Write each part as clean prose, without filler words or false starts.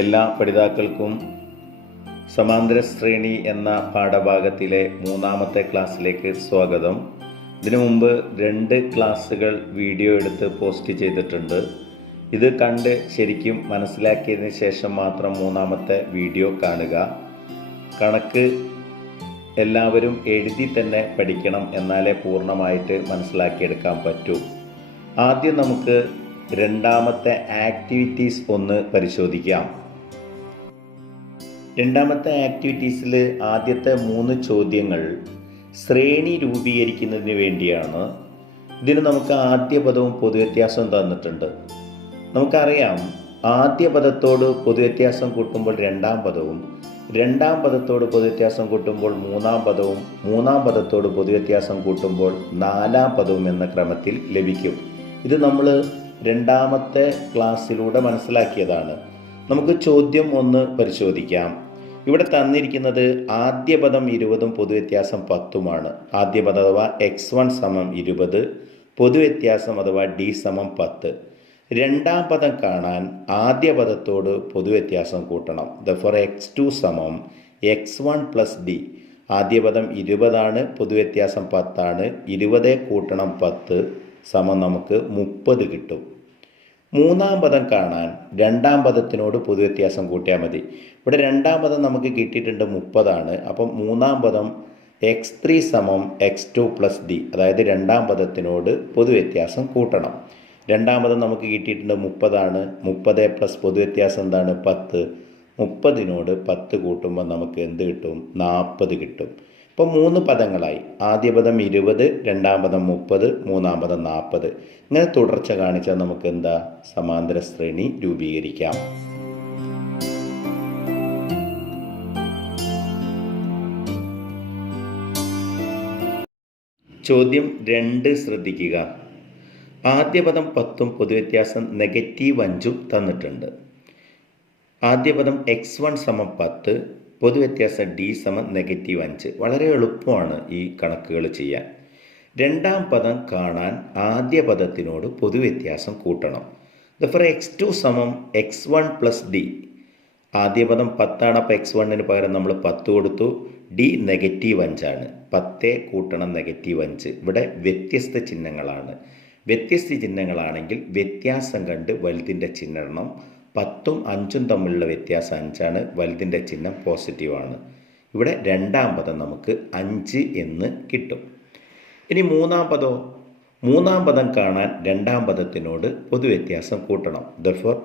എല്ലാ പഠിതാക്കൾക്കും സമാന്തര ശ്രേണി എന്ന പാഠഭാഗത്തിലെ 3ാമത്തെ ക്ലാസ്സിലേക്ക് സ്വാഗതം. ഇതിനു മുമ്പ് 2 ക്ലാസ്സുകൾ വീഡിയോ എടുത്ത് പോസ്റ്റ് ചെയ്തിട്ടുണ്ട്. ഇത് കണ്ട് ശരിക്കും മനസ്സിലാക്കിയതിന് ശേഷം മാത്രം 3ാമത്തെ വീഡിയോ കാണുക. കണക്ക് എല്ലാവരും എഴുതി തന്നെ പഠിക്കണം, എന്നാലേ പൂർണ്ണമായിട്ട് മനസ്സിലാക്കിയെടുക്കാൻ പറ്റൂ. ആദ്യം നമുക്ക് 2ാമത്തെ ആക്ടിവിറ്റീസ് ഒന്ന് പരിശോധിക്കാം. 2ാമത്തെ ആക്ടിവിറ്റീസിൽ ആദ്യത്തെ 3 ചോദ്യങ്ങൾ ശ്രേണി രൂപീകരിക്കുന്നതിന് വേണ്ടിയാണ്. ഇതിന് നമുക്ക് ആദ്യ പദവും പൊതുവ്യത്യാസവും തന്നിട്ടുണ്ട്. നമുക്കറിയാം, ആദ്യ പദത്തോട് പൊതുവ്യത്യാസം കൂട്ടുമ്പോൾ 2ാം പദവും, 2ാം പദത്തോട് പൊതുവ്യത്യാസം കൂട്ടുമ്പോൾ 3ാം പദവും, 3ാം പദത്തോട് പൊതുവ്യത്യാസം കൂട്ടുമ്പോൾ 4ാം പദവും എന്ന ക്രമത്തിൽ ലഭിക്കും. ഇത് നമ്മൾ 2ാമത്തെ ക്ലാസ്സിലൂടെ മനസ്സിലാക്കിയതാണ്. നമുക്ക് ചോദ്യം ഒന്ന് പരിശോധിക്കാം. ഇവിടെ തന്നിരിക്കുന്നത് ആദ്യ പദം 20ഉം പൊതുവ്യത്യാസം 10ഉമാണ്. ആദ്യ പദം അഥവാ x1 = 20, പൊതുവ്യത്യാസം അഥവാ d = 10. 2ാം പദം കാണാൻ ആദ്യ പദത്തോട് പൊതുവ്യത്യാസം കൂട്ടണം. ദഫോർ x2 = x1 + d. ആദ്യ പദം 20ആണ്, പൊതുവ്യത്യാസം 10ആണ്. 20 കൂട്ടണം 10 നമുക്ക് 30 കിട്ടും. 3ാം പദം കാണാൻ 2ാം പദത്തിനോട് പൊതുവ്യത്യാസം കൂട്ടിയാൽ മതി. ഇവിടെ 2ാം പദം നമുക്ക് കിട്ടിയിട്ടുണ്ട് 30ആണ്. അപ്പം 3ാം പദം x3 = x2 + d, അതായത് 2ാം പദത്തിനോട് പൊതുവ്യത്യാസം കൂട്ടണം. 2ാം പദം നമുക്ക് കിട്ടിയിട്ടുണ്ട് 30ആണ്. 30 + പൊതുവ്യത്യാസം എന്താണ്? 10. 30നോട് 10 കൂട്ടുമ്പോൾ നമുക്ക് എന്ത് കിട്ടും? 40 കിട്ടും. ഇപ്പോൾ 3 പദങ്ങളായി. ആദ്യ പദം 20, 2ാം പദം 30, 3ാം പദം 40. ഇങ്ങനെ തുടർച്ച കാണിച്ചാൽ നമുക്ക് എന്താ? സമാന്തര ശ്രേണി രൂപീകരിക്കാം. ചോദ്യം 2 ശ്രദ്ധിക്കുക. ആദ്യ പദം 10ഉം പൊതുവ്യത്യാസം -5ഉം തന്നിട്ടുണ്ട്. ആദ്യ പദം x1 = 10, പൊതുവ്യത്യാസം d = -5. വളരെ എളുപ്പമാണ് ഈ കണക്കുകൾ ചെയ്യാൻ. 2ാം പദം കാണാൻ ആദ്യ പദത്തിനോട് പൊതുവ്യത്യാസം കൂട്ടണം. ദഫോർ x2 = x1 + d. ആദ്യ പദം 10ആണ്, അപ്പോൾ x1ന് പകരം നമ്മൾ 10 കൊടുത്തു. d -5ആണ്. 10 കൂട്ടണം -5. ഇവിടെ വ്യത്യസ്ത ചിഹ്നങ്ങളാണ്. വ്യത്യസ്ത ചിഹ്നങ്ങളാണെങ്കിൽ വ്യത്യാസം കണ്ട് വലുതിൻ്റെ ചിഹ്നം ഇടണം. 10ഉം 5ഉം തമ്മിലുള്ള വ്യത്യാസം 5ആണ്. വലുതിൻ്റെ ചിഹ്നം പോസിറ്റീവാണ്. ഇവിടെ 2ാം പദം നമുക്ക് 5 എന്ന് കിട്ടും. ഇനി 3ാം പദമോ? 3ാം പദം കാണാൻ 2ാം പദത്തിനോട് പൊതുവ്യത്യാസം കൂട്ടണം. Therefore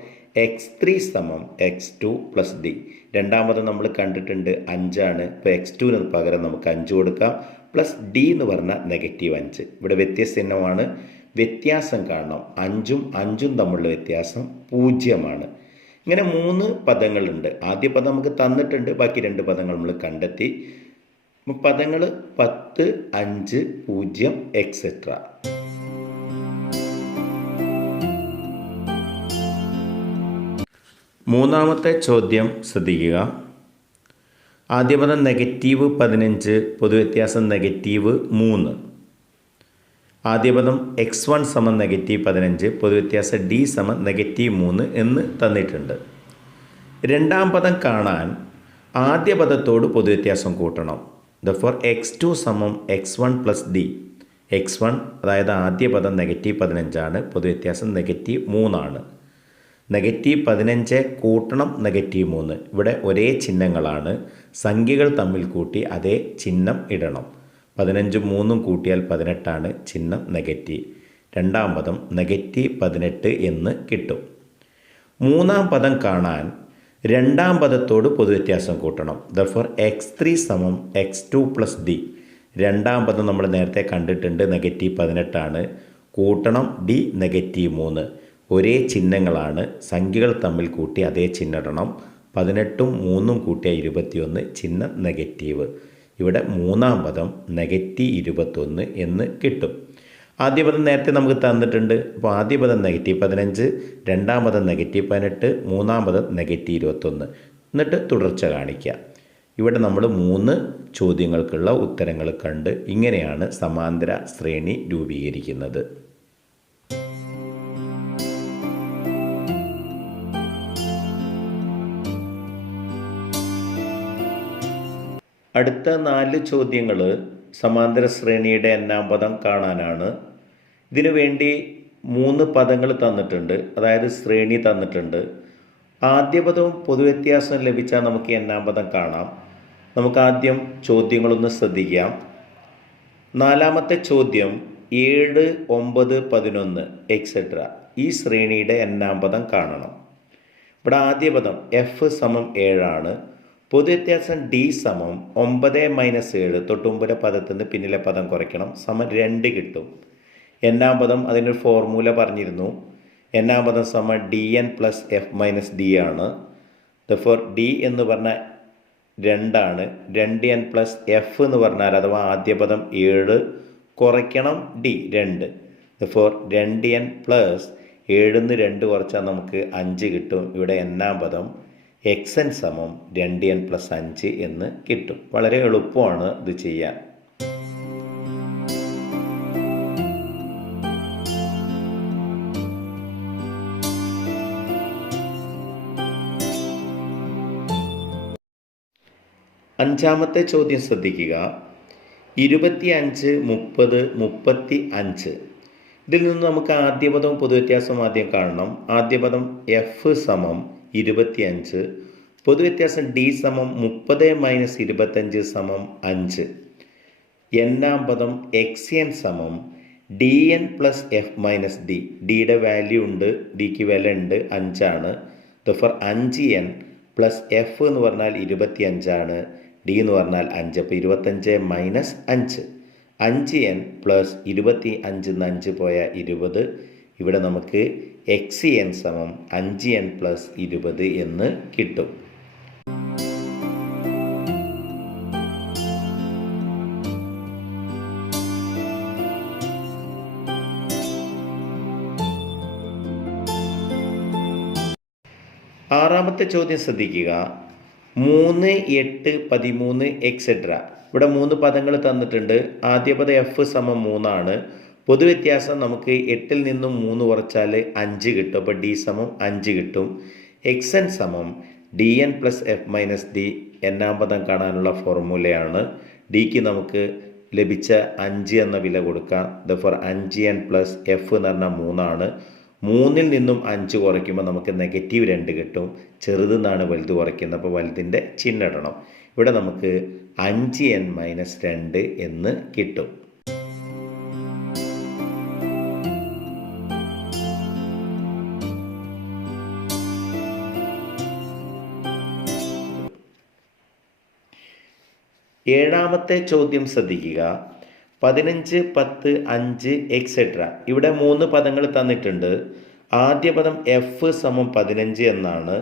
x3 = x2 + d. 2ാം പദം നമ്മൾ കണ്ടിട്ടുണ്ട് 5ആണ്. ഇപ്പോൾ x2ന് പകരം നമുക്ക് 5 കൊടുക്കാം. പ്ലസ് d എന്ന് പറഞ്ഞാൽ -5. ഇവിടെ വ്യത്യസ്ത ചിഹ്നമാണ്. വ്യത്യാസം കാണണം. 5ഉം 5ഉം തമ്മിലുള്ള വ്യത്യാസം 0ആണ്. ഇങ്ങനെ 3 പദങ്ങളുണ്ട്. ആദ്യ പദം നമുക്ക് തന്നിട്ടുണ്ട്. ബാക്കി 2 പദങ്ങൾ നമ്മൾ കണ്ടെത്തി. പദങ്ങൾ 10, 5, 0 എക്സെട്ര. മൂന്നാമത്തെ ചോദ്യം ശ്രദ്ധിക്കുക. ആദ്യ പദം -15, പൊതുവ്യത്യാസം -3. ആദ്യ പദം x1 = -15, പൊതുവ്യത്യാസം d = -3 എന്ന് തന്നിട്ടുണ്ട്. 2ാം പദം കാണാൻ ആദ്യ പദത്തോട് പൊതുവ്യത്യാസം കൂട്ടണം. ദഫോർ x2 = x1 + d. x1 അതായത് ആദ്യ പദം -15ആണ്, പൊതുവ്യത്യാസം -3ആണ്. -15 കൂട്ടണം -3. ഇവിടെ ഒരേ ചിഹ്നങ്ങളാണ്. സംഖ്യകൾ തമ്മിൽ കൂട്ടി അതേ ചിഹ്നം ഇടണം. 15ഉം 3ഉം കൂട്ടിയാൽ 18ആണ്. ചിഹ്നം നെഗറ്റീവ്. 2ാം പദം -18 എന്ന് കിട്ടും. 3ാം പദം കാണാൻ 2ാം പദത്തോട് പൊതുവ്യത്യാസം കൂട്ടണം. Therefore x3 = x2 + d. 2ാം പദം നമ്മൾ നേരത്തെ കണ്ടിട്ടുണ്ട്, -18ആണ്. കൂട്ടണം d -3. ഒരേ ചിഹ്നങ്ങളാണ്. സംഖ്യകൾ തമ്മിൽ കൂട്ടി അതേ ചിഹ്നം ഇടണം. 18ഉം 3ഉം കൂട്ടിയാൽ 21, ചിഹ്നം നെഗറ്റീവ്. ഇവിടെ 3ാം പദം -21 എന്ന് കിട്ടും. ആദ്യ പദം നേരത്തെ നമുക്ക് തന്നിട്ടുണ്ട്. അപ്പോൾ ആദ്യ പദം -15, 2ാം പദം -18, 3ാം പദം -21. എന്നിട്ട് തുടർച്ച കാണിക്കുക. ഇവിടെ നമ്മൾ 3 ചോദ്യങ്ങൾക്കുള്ള ഉത്തരങ്ങൾ കണ്ട് ഇങ്ങനെയാണ് സമാന്തര ശ്രേണി രൂപീകരിക്കുന്നത്. അടുത്ത 4 ചോദ്യങ്ങൾ സമാന്തര ശ്രേണിയുടെ n-ാം പദം കാണാനാണ്. ഇതിനു വേണ്ടി 3 പദങ്ങൾ തന്നിട്ടുണ്ട്, അതായത് ശ്രേണി തന്നിട്ടുണ്ട്. ആദ്യ പദവും പൊതുവ്യത്യാസം ലഭിച്ചാൽ നമുക്ക് n-ാം പദം കാണാം. നമുക്ക് ആദ്യം ചോദ്യങ്ങളൊന്ന് ശ്രദ്ധിക്കാം. 4ാമത്തെ ചോദ്യം 7, 9, 11 എക്സെട്ര ഈ ശ്രേണിയുടെ n-ാം പദം കാണണം. ഇവിടെ ആദ്യ പദം f സമം 7 ആണ്. പൊതുവ്യത്യാസം d സമം 9 - 7 തൊട്ട് മുമ്പിലെ പദത്തിൽ നിന്ന് പിന്നിലെ പദം കുറയ്ക്കണം സമം 2 കിട്ടും. n-ാം പദം അതിനൊരു ഫോർമുല പറഞ്ഞിരുന്നു. n-ാം പദം സമം dn plus f minus d ആണ്. ദഫോർ d എന്ന് പറഞ്ഞാൽ 2 ആണ്. 2n പ്ലസ് f എന്ന് പറഞ്ഞാൽ അഥവാ ആദ്യ പദം 7 കുറയ്ക്കണം d 2. ദഫോർ 2n പ്ലസ് 7 നിന്ന് 2 കുറച്ചാൽ നമുക്ക് 5 കിട്ടും. ഇവിടെ n-ാം പദം xn സമം 2n പ്ലസ് 5 എന്ന് കിട്ടും. വളരെ എളുപ്പമാണ് ഇത് ചെയ്യാൻ. അഞ്ചാമത്തെ ചോദ്യം ശ്രദ്ധിക്കുക. 25, 30, 35 ഇതിൽ നിന്ന് നമുക്ക് ആദ്യ പദവും പൊതുവ്യത്യാസം ആദ്യം കാണണം. ആദ്യ പദം f സമം 25, പൊതുവ്യത്യാസം d സമം 30 - 25 സമം 5. n-ാം പദം xn സമം dn plus f minus d. ഡിയുടെ വാല്യൂ ഉണ്ട്, ഡിക്ക് വില ഉണ്ട്, 5 ആണ്. ദഫർ 5n പ്ലസ് f എന്ന് പറഞ്ഞാൽ 25 ആണ്, d എന്ന് പറഞ്ഞാൽ 5. അപ്പോൾ 25 മൈനസ് 5, 5n പ്ലസ് 25 5 പോയ 20. ഇവിടെ നമുക്ക് xn സമം 5n പ്ലസ് 20 എന്ന് കിട്ടും. ആറാമത്തെ ചോദ്യം ശ്രദ്ധിക്കുക. 3, 8, 13 എക്സെട്ര ഇവിടെ 3 പദങ്ങൾ തന്നിട്ടുണ്ട്. ആദ്യ പദം f സമം 3 ആണ്. പൊതുവ്യത്യാസം നമുക്ക് 8ൽ നിന്നും 3 കുറച്ചാൽ 5 കിട്ടും. അപ്പോൾ d സമം 5 കിട്ടും. xn സമം dn plus f minus d. n-ാം പദം കാണാനുള്ള ഫോർമുലയാണ്. ഡിക്ക് നമുക്ക് ലഭിച്ച 5 എന്ന വില കൊടുക്കാം. ദഫോർ 5n പ്ലസ് f എന്ന് പറഞ്ഞാൽ 3 ആണ്. 3ൽ നിന്നും 5 കുറയ്ക്കുമ്പോൾ നമുക്ക് -2 കിട്ടും. ചെറുതെന്നാണ് വലുത് കുറയ്ക്കുന്നത്, അപ്പോൾ വലുതിൻ്റെ ചിഹ്നം ഇടണം. ഇവിടെ നമുക്ക് 5n മൈനസ് 2 എന്ന് കിട്ടും. ഏഴാമത്തെ ചോദ്യം ശ്രദ്ധിക്കുക. 15, 10, 5 എക്സെട്ര ഇവിടെ 3 പദങ്ങൾ തന്നിട്ടുണ്ട്. ആദ്യ പദം f സമം 15 എന്നാണ്.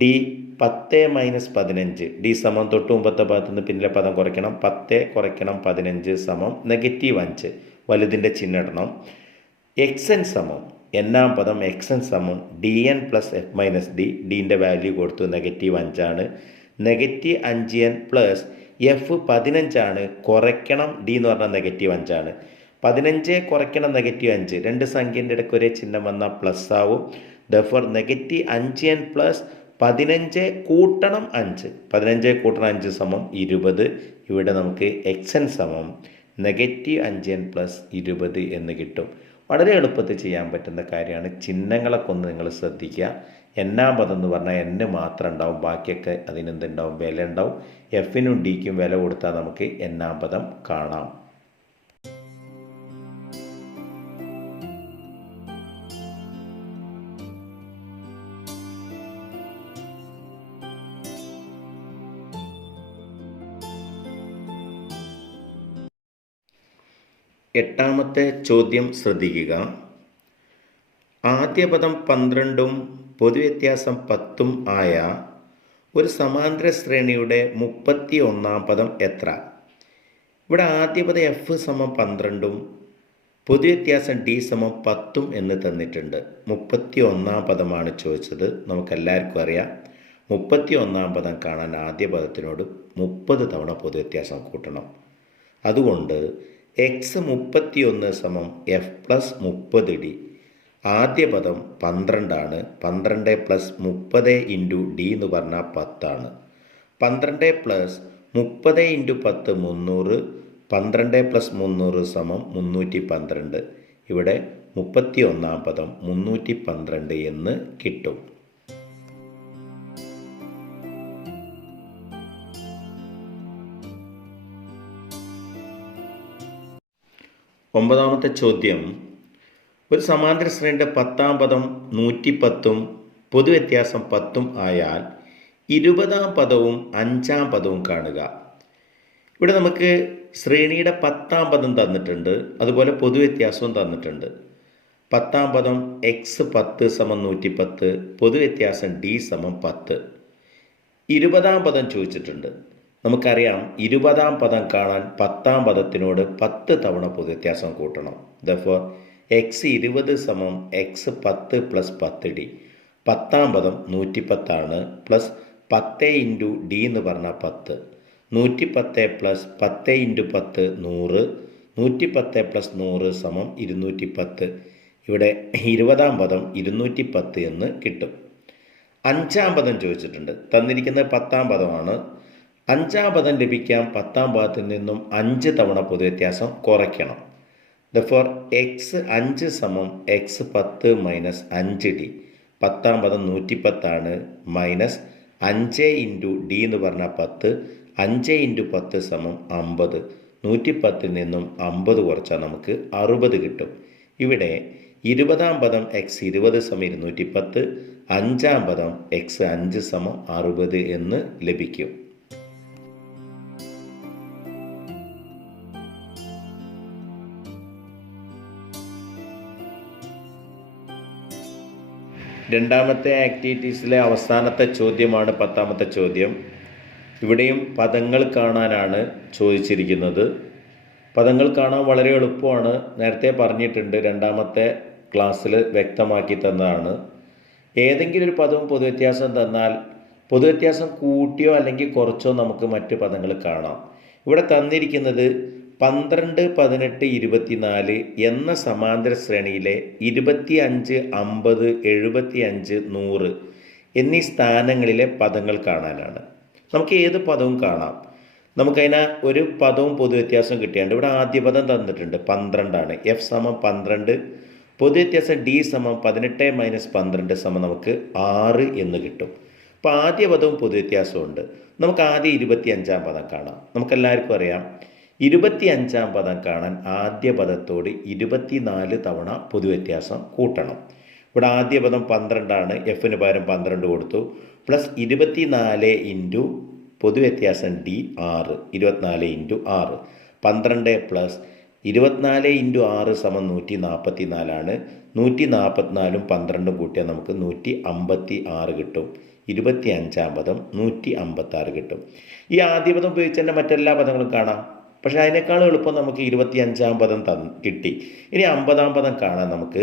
d 10 - 15, d സമം തൊട്ട് മുമ്പത്തെ പദത്തിൽ നിന്ന് പിന്നിലെ പദം കുറയ്ക്കണം. 10 കുറയ്ക്കണം 15 സമം -5, വലുതിൻ്റെ ചിഹ്നം ഇടണം. xn സമം n-ാം പദം xn സമം dn plus f minus d. ഡിൻ്റെ വാല്യൂ കൊടുത്തു, -5 ആണ്. -5n പ്ലസ് f 15 ആണ്. കുറയ്ക്കണം d എന്ന് പറഞ്ഞാൽ -5 ആണ്. 15 കുറയ്ക്കണം -5, 2 സംഖ്യൻ്റെ ഇടയ്ക്ക് ഒരേ ചിഹ്നം വന്നാൽ പ്ലസ് ആവും. ദഫോർ -5n പ്ലസ് 15 കൂട്ടണം 5, 15 കൂട്ടണം 5 സമം 20. ഇവിടെ നമുക്ക് xn സമം -5n പ്ലസ് 20 എന്ന് കിട്ടും. വളരെ എളുപ്പത്തിൽ ചെയ്യാൻ പറ്റുന്ന കാര്യമാണ്. ചിഹ്നങ്ങളൊക്കെ ഒന്ന് നിങ്ങൾ ശ്രദ്ധിക്കുക. n-ാം പദം എന്ന് പറഞ്ഞാൽ n മാത്രം ഉണ്ടാവും, ബാക്കിയൊക്കെ അതിനെന്തുണ്ടാവും, വില ഉണ്ടാവും. എഫിനും ഡിക്കും വില കൊടുത്താൽ നമുക്ക് n-ാം പദം കാണാം. എട്ടാമത്തെ ചോദ്യം ശ്രദ്ധിക്കുക. ആദ്യ പദം 12ഉം പൊതുവ്യത്യാസം 10ഉം ആയ ഒരു സമാന്തര ശ്രേണിയുടെ 31ാം പദം എത്ര? ഇവിടെ ആദ്യ പദം f സമം 12ഉം പൊതുവ്യത്യാസം d സമം 10ഉം എന്ന് തന്നിട്ടുണ്ട്. 31ാം പദമാണ് ചോദിച്ചത്. നമുക്കെല്ലാവർക്കും അറിയാം, 31ാം പദം കാണാൻ ആദ്യ പദത്തിനോട് 30 തവണ പൊതുവ്യത്യാസം കൂട്ടണം. അതുകൊണ്ട് x 31 സമം f പ്ലസ് 30d. ആദ്യ പദം 12 ആണ്. 12 പ്ലസ് 30 ഇൻറ്റു d എന്ന് പറഞ്ഞാൽ 10 ആണ്. 12 പ്ലസ് 30 ഇൻറ്റു 10 300, 12 പ്ലസ് 300 സമം 312. ഇവിടെ 31-ാം പദം 312 എന്ന് കിട്ടും. 9ാമത്തെ ചോദ്യം, ഒരു സമാന്തര ശ്രേണിയുടെ 10ാം പദം 110-ഉം പൊതുവ്യത്യാസം 10-ഉം ആയാൽ 20ാം പദവും 5ാം പദവും കാണുക. ഇവിടെ നമുക്ക് ശ്രേണിയുടെ 10ാം പദം തന്നിട്ടുണ്ട്, അതുപോലെ പൊതുവ്യത്യാസവും തന്നിട്ടുണ്ട്. 10ാം പദം x10 സമം 110, പൊതുവ്യത്യാസം d സമം 10. 20ാം പദം ചോദിച്ചിട്ടുണ്ട്. നമുക്കറിയാം 20ാം പദം കാണാൻ 10ാം പദത്തിനോട് 10 തവണ പൊതുവ്യത്യാസം കൂട്ടണം. ദെർഫോർ x20 സമം x10 പ്ലസ് 10d. 10ാം പദം 110 ആണ്, പ്ലസ് 10 ഇൻറ്റു d എന്ന് പറഞ്ഞാൽ 10. 110 പ്ലസ് 10 ഇൻറ്റു 10 100. 110 പ്ലസ് 100 സമം 210. ഇവിടെ 20ാം പദം 210 എന്ന് കിട്ടും. 5ാം പദം ചോദിച്ചിട്ടുണ്ട്. തന്നിരിക്കുന്നത് 10ാം പദമാണ്. 5ാം പദം ലഭിക്കാൻ 10ാം പദത്തിൽ നിന്നും 5 തവണ പൊതുവ്യത്യാസം കുറയ്ക്കണം. ദെർഫോർ x5 സമം x10 മൈനസ് 5d. 10ാം പദം 110 ആണ്, മൈനസ് 5 ഇൻറ്റു d എന്ന് പറഞ്ഞാൽ 10. 5 ഇൻറ്റു 10 സമം 50. 110 നിന്നും 50 കുറച്ചാൽ നമുക്ക് 60 കിട്ടും. ഇവിടെ 20ാം പദം x20 സമം 210, 5ാം പദം x5 സമം 60 എന്ന് ലഭിക്കും. രണ്ടാമത്തെ ആക്ടിവിറ്റീസിലെ അവസാനത്തെ ചോദ്യമാണ് 10ാമത്തെ ചോദ്യം. ഇവിടെയും പദങ്ങൾ കാണാനാണ് ചോദിച്ചിരിക്കുന്നത്. പദങ്ങൾ കാണാൻ വളരെ എളുപ്പമാണ്. നേരത്തെ പറഞ്ഞിട്ടുണ്ട്, രണ്ടാമത്തെ ക്ലാസ്സിൽ വ്യക്തമാക്കി തന്നതാണ്. ഏതെങ്കിലും ഒരു പദവും പൊതുവ്യത്യാസം തന്നാൽ പൊതുവ്യത്യാസം കൂട്ടിയോ അല്ലെങ്കിൽ കുറച്ചോ നമുക്ക് മറ്റ് പദങ്ങൾ കാണാം. ഇവിടെ തന്നിരിക്കുന്നത് 12, 18, 24 എന്ന സമാന്തര ശ്രേണിയിലെ 25, 50, 75, 100 എന്നീ സ്ഥാനങ്ങളിലെ പദങ്ങൾ കാണാനാണ്. നമുക്ക് ഏത് പദവും കാണാം. നമുക്കതിന് ഒരു പദവും പൊതുവ്യത്യാസം കിട്ടിയാണ്ട് ഇവിടെ ആദ്യ പദം തന്നിട്ടുണ്ട് 12 ആണ്. എഫ് സമം 12, പൊതുവ്യത്യാസം d സമം 18 മൈനസ് 12 സമം നമുക്ക് 6 എന്ന് കിട്ടും. അപ്പോൾ ആദ്യ പദവും പൊതുവ്യത്യാസവും ഉണ്ട്. നമുക്ക് ആദ്യം 25ാം പദം കാണാം. നമുക്കെല്ലാവർക്കും അറിയാം 25ാം പദം കാണാൻ ആദ്യ പദത്തോട് 24 തവണ പൊതുവ്യത്യാസം കൂട്ടണം. ഇവിടെ ആദ്യ പദം 12 ആണ്, എഫിന് പകരം 12 കൊടുത്തു, പ്ലസ് 24 ഇൻറ്റു പൊതുവ്യത്യാസം d 6. 24 ഇൻറ്റു 6, 12 പ്ലസ് 24 ഇൻറ്റു 6 സമം 144 ആണ്. 144ഉം 12ഉം കൂട്ടിയാൽ നമുക്ക് 156 കിട്ടും. 25ാം പദം 156 കിട്ടും. ഈ ആദ്യ പദം ഉപയോഗിച്ച് തന്നെ മറ്റെല്ലാ പദങ്ങളും കാണാം. പക്ഷേ അതിനേക്കാളും എളുപ്പം നമുക്ക് 25ാം പദം കിട്ടി. ഇനി 50ാം പദം കാണാൻ നമുക്ക്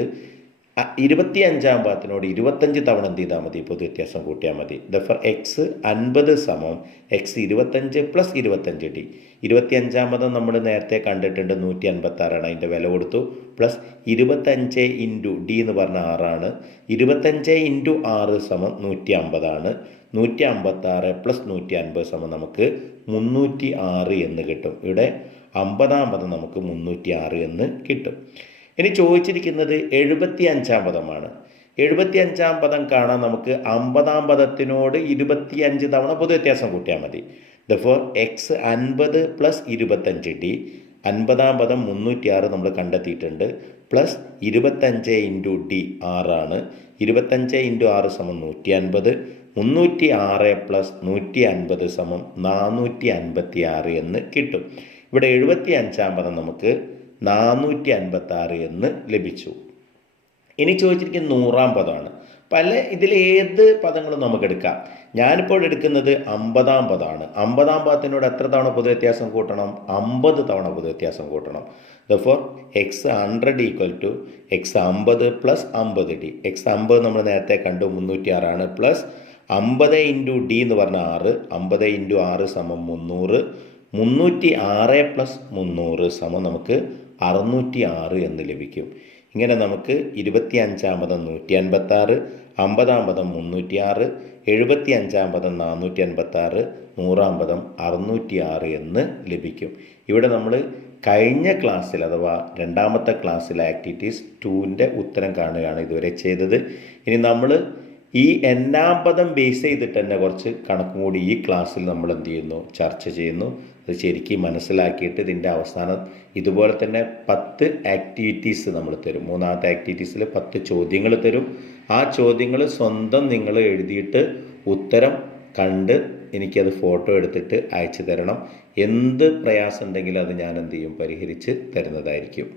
25ാം പദത്തിനോട് 25 തവണ എന്ത് ചെയ്താൽ മതി, പൊതുവ്യത്യാസം കൂട്ടിയാൽ മതി. ദെർഫോർ x50 സമം x25 പ്ലസ് 25d. 25ാം പദം നമ്മൾ നേരത്തെ കണ്ടിട്ടുണ്ട് 156 ആണ്, അതിൻ്റെ വില കൊടുത്തു, പ്ലസ് 25 ഇൻറ്റു d എന്ന് പറഞ്ഞ 6 ആണ്. 25 ഇൻറ്റു 6 സമം 150 ആണ്. 156 പ്ലസ് 150 സമം നമുക്ക് 306 എന്ന് കിട്ടും. ഇവിടെ 50ാം പദം നമുക്ക് 306 എന്ന് കിട്ടും. ഇനി ചോദിച്ചിരിക്കുന്നത് 75ാം പദമാണ്. 75ാം പദം കാണാൻ നമുക്ക് 50ാം പദത്തിനോട് 25 തവണ പൊതുവ്യത്യാസം കൂട്ടിയാൽ മതി. Therefore x50 plus 25d. 50ാം പദം 306 നമ്മൾ കണ്ടെത്തിയിട്ടുണ്ട്, പ്ലസ് 25 ഇൻറ്റു d 6 ആണ്. 25 ഇൻറ്റു 6 സമം 150. 306 പ്ലസ് 150 സമം 456 എന്ന് കിട്ടും. ഇവിടെ 75ാം പദം നമുക്ക് 456 എന്ന് ലഭിച്ചു. ഇനി ചോദിച്ചിരിക്കുന്നത് 100ാം പദമാണ്. ഇതിലേത് പദങ്ങളും നമുക്ക് എടുക്കാം. ഞാനിപ്പോൾ എടുക്കുന്നത് 50ാം പദമാണ്. 50ാം പദത്തിനോട് എത്ര തവണ പൊതുവ്യത്യാസം കൂട്ടണം? 50 തവണ പൊതുവ്യത്യാസം കൂട്ടണം. Therefore x100 equal to x50 plus 50d. x50 നമ്മൾ നേരത്തെ കണ്ടു 306 ആണ്, പ്ലസ് 50 ഇൻറ്റു d എന്ന് പറഞ്ഞാൽ 6. 50 ഇൻറ്റു 6 സമം 300. 306 പ്ലസ് 300 സമം നമുക്ക് 606 എന്ന് ലഭിക്കും. ഇങ്ങനെ നമുക്ക് 25ാം പദം 156, 50-ാം പദം 306, 75-ാം പദം 486, 100-ാം പദം 606 എന്ന് ലഭിക്കും. ഇവിടെ നമ്മൾ കഴിഞ്ഞ ക്ലാസ്സിൽ അഥവാ രണ്ടാമത്തെ ക്ലാസ്സിലെ ആക്ടിവിറ്റീസ് 2ൻ്റെ ഉത്തരം കാണുകയാണ് ഇതുവരെ ചെയ്തത്. ഇനി നമ്മൾ ഈ n-ാം പദം ബേസ് ചെയ്തിട്ട് തന്നെ കുറച്ച് കണക്കും കൂടി ഈ ക്ലാസ്സിൽ നമ്മൾ എന്ത് ചെയ്യുന്നു, ചർച്ച ചെയ്യുന്നു. അത് ശരിക്കും മനസ്സിലാക്കിയിട്ട് ഇതിൻ്റെ അവസാനം ഇതുപോലെ തന്നെ 10 ആക്ടിവിറ്റീസ് നമ്മൾ തരും. മൂന്നാമത്തെ ആക്ടിവിറ്റീസിൽ 10 ചോദ്യങ്ങൾ തരും. ആ ചോദ്യങ്ങൾ സ്വന്തം നിങ്ങൾ എഴുതിയിട്ട് ഉത്തരം കണ്ട് എനിക്കത് ഫോട്ടോ എടുത്തിട്ട് അയച്ചു തരണം. എന്ത് പ്രയാസം ഉണ്ടെങ്കിലും അത് ഞാൻ എന്ത് ചെയ്യും, പരിഹരിച്ച് തരുന്നതായിരിക്കും.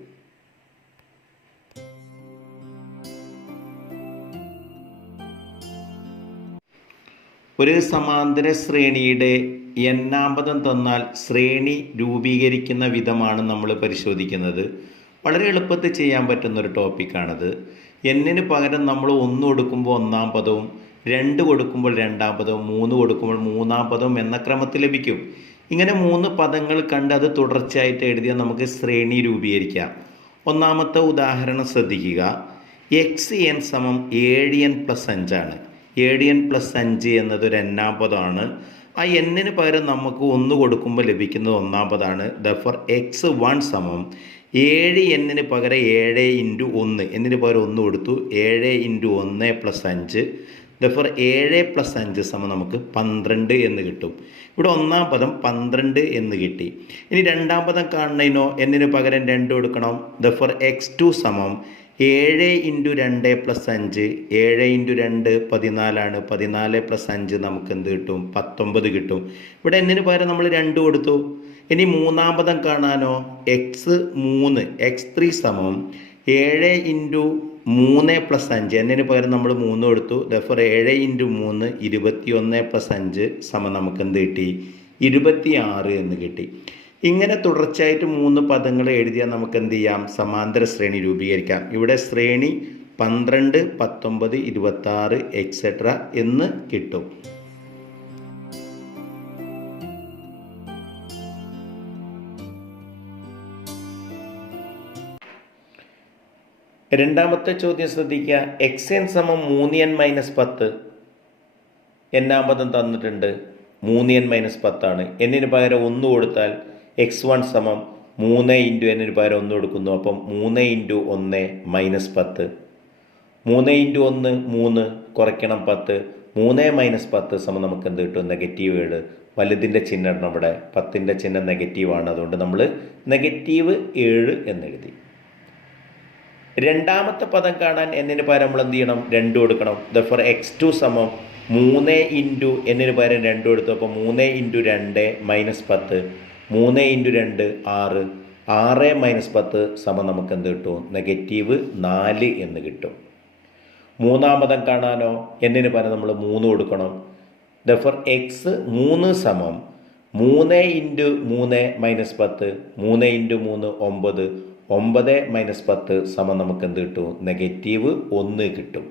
ഒരു സമാന്തര ശ്രേണിയുടെ n-ാം പദം തന്നാൽ ശ്രേണി രൂപീകരിക്കുന്ന വിധമാണ് നമ്മൾ പരിശോധിക്കുന്നത്. വളരെ എളുപ്പത്തിൽ ചെയ്യാൻ പറ്റുന്ന ഒരു ടോപ്പിക്കാണത്. n-ന് പകരം നമ്മൾ 1 കൊടുക്കുമ്പോൾ 1-ാം പദവും, 2 കൊടുക്കുമ്പോൾ 2-ാം പദവും, 3 കൊടുക്കുമ്പോൾ 3-ാം പദവും എന്ന ക്രമത്തിൽ ലഭിക്കും. ഇങ്ങനെ 3 പദങ്ങൾ കണ്ട് അത് തുടർച്ചയായിട്ട് എഴുതിയാൽ നമുക്ക് ശ്രേണി രൂപീകരിക്കാം. ഒന്നാമത്തെ ഉദാഹരണം ശ്രദ്ധിക്കുക. xn സമം 7n+5 ആണ്. 7n+5 എന്നതൊരു n-ാം പദമാണ്. ആ n-ന് പകരം നമുക്ക് 1 കൊടുക്കുമ്പോൾ ലഭിക്കുന്നത് 1-ാം പദമാണ്. ദർഫോർ x1 സമം 7n-ന് പകരം 7 × 1, n-ന് പകരം 1 കൊടുത്തു, 7 × 1 + 5. ദർഫോർ 7 + 5 സമം നമുക്ക് 12 എന്ന് കിട്ടും. ഇവിടെ 1-ാം പദം 12 എന്ന് കിട്ടി. ഇനി 2-ാം പദം കാണുന്നതിനോ n-ന് പകരം 2 കൊടുക്കണം. ദർഫോർ x2 സമം 7 × 2 + 5, 7 × 2 14 ആണ്. 14 + 5 നമുക്ക് എന്ത് കിട്ടും, 19 കിട്ടും. ഇവിടെ n-ന് പകരം നമ്മൾ 2 കൊടുത്തു. ഇനി 3-ാം പദം കാണാനോ, x3, x3 സമം 7 × 3 + 5, n-ന് പകരം നമ്മൾ 3 കൊടുത്തു. ദർഫോർ 7 × 3 21 + 5 സമം നമുക്ക് എന്ത് കിട്ടി, 26 എന്ന് കിട്ടി. ഇങ്ങനെ തുടർച്ചയായിട്ട് 3 പദങ്ങൾ എഴുതിയാൽ നമുക്ക് എന്ത് ചെയ്യാം, സമാന്തര ശ്രേണി രൂപീകരിക്കാം. ഇവിടെ ശ്രേണി 12, 19, 26 എക്സെട്ര എന്ന് കിട്ടും. രണ്ടാമത്തെ ചോദ്യം ശ്രദ്ധിക്കുക. xn സമം 3n-10, n-ാം പദം തന്നിട്ടുണ്ട്. 3n-10 ആണ്. n-ന് പകരം 1 കൊടുത്താൽ x1 സമം 3 × n-ന് പകരം 1 കൊടുക്കുന്നു. അപ്പം 3 × 1 - 10. 3 × 1 3, കുറയ്ക്കണം 10. 3 - 10 സമം നമുക്ക് എന്ത് കിട്ടും, -7. വലുതിൻ്റെ ചിഹ്നം ഇടണം. ഇവിടെ 10ൻ്റെ ചിഹ്നം നെഗറ്റീവാണ്. അതുകൊണ്ട് നമ്മൾ -7 എന്നെഴുതി. രണ്ടാമത്തെ പദം കാണാൻ n-ന് പകരം നമ്മൾ എന്ത് ചെയ്യണം, 2 കൊടുക്കണം. ദർഫോർ x2 സമം 3 × n-ന് പകരം 2 കൊടുത്തു. അപ്പോൾ 3 × 2 -10. 3 × 2 6. 6 - 10 സമം നമുക്ക് എന്ത് കിട്ടും, -4 എന്ന് കിട്ടും. മൂന്നാം പദം കാണാനോ, n-ന് പകരം നമ്മൾ 3 കൊടുക്കണം. ദർഫോർ x3 സമം 3 × 3 - 10. 3 × 3 9. 9 - 10 സമം നമുക്ക് എന്ത് കിട്ടും, -1 കിട്ടും.